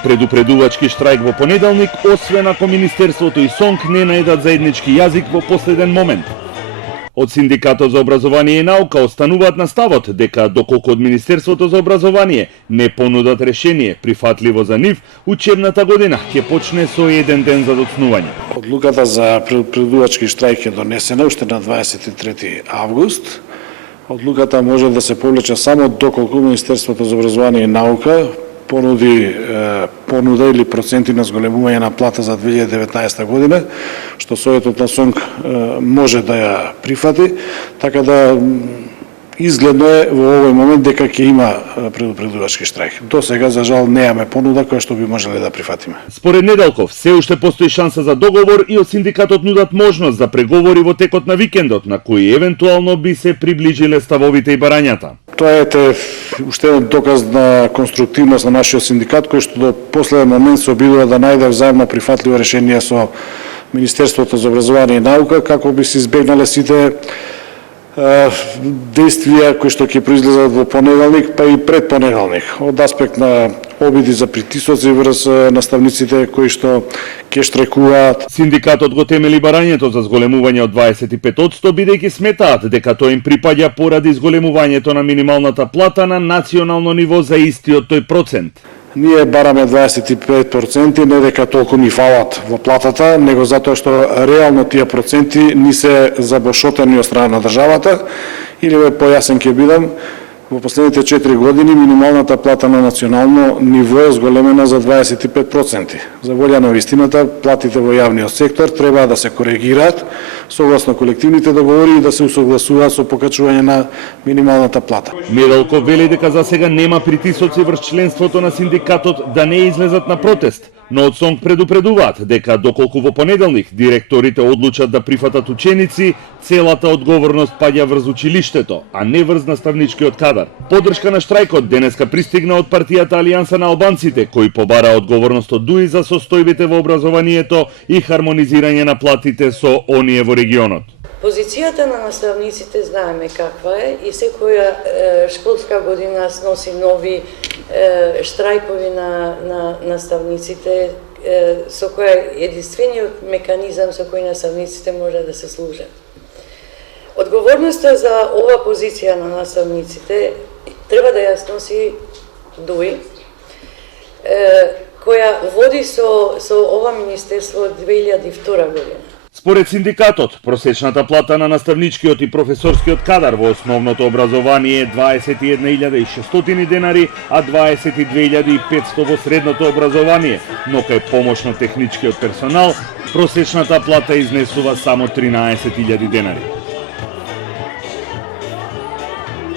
Предупредувачки штрајк во понеделник, освен ако Министерството и СОНК не најдат заеднички јазик во последен момент. Од Синдикатот за образование и наука остануваат на ставот дека доколку од Министерството за образование не понудат решение прифатливо за нив, учебната година ќе почне со еден ден за доцнување. Одлуката за предупредувачки штрајк е донесена уште на 23 август. Одлуката може да се повлече само доколку Министерството за образование и наука понуда или проценти на зголемување на плата за 2019 година, што Советот на СОНК може да ја прифати, така да изгледно е во овој момент дека ќе има предупредувачки штрајк. До сега, за жал, неаме понуда која што би можеле да прифатиме. Според Неделков, се уште постои шанса за договор и од синдикатот нудат можност за преговори во текот на викендот, на кои евентуално би се приближиле ставовите и барањата. Тоа е уште еден доказ на конструктивност на нашиот синдикат, кој што до последен момент се обидува да најде взаимно прифатливо решение со Министерството за образование и наука, како би се избегнале сите действија кои што ќе произлезат во понеделник, па и пред понеделник, од аспект на обиди за притисоци врз наставниците кои што ќе штрекуваат. Синдикатот го темели барањето за зголемување од 25%, бидејќи сметаат дека тоа им припаѓа поради зголемувањето на минималната плата на национално ниво за истиот тој процент. Ние бараме 25%, не дека толку ни фалат во платата, него затоа што реално тие проценти ни се забошотени од страна на државата, или појасен ќе бидам, во последните 4 години минималната плата на национално ниво е зголемена за 25%. За волја на вистината, платите во јавниот сектор треба да се коригираат согласно колективните договори и да се усогласуваат со покачување на минималната плата. Неделков вели дека за сега нема притисоци врз членството на синдикатот да не излезат на протест, но од СОНК предупредуваат дека доколку во понеделник директорите одлучат да прифатат ученици, целата одговорност паѓа врз училиштето, а не врз наставничкиот кадар. Подршка на штрајкот денеска пристигна од партијата Алијанса на албанците, кои побара одговорност од ДУИ за состојбите во образованието и хармонизирање на платите со оние во регионот. Позицијата на наставниците знаеме каква е и секоја школска година сноси нови штрајкови на наставниците, со која единствениот механизам со кој наставниците може да се служат. Одговорноста за ова позиција на наставниците треба да ја сноси ДУИ, која води со ова министерство од 2002 година. Според синдикатот, просечната плата на наставничкиот и професорскиот кадар во основното образование е 21.600 денари, а 22.500 во средното образование, но кај помошно-техничкиот персонал просечната плата изнесува само 13.000 денари.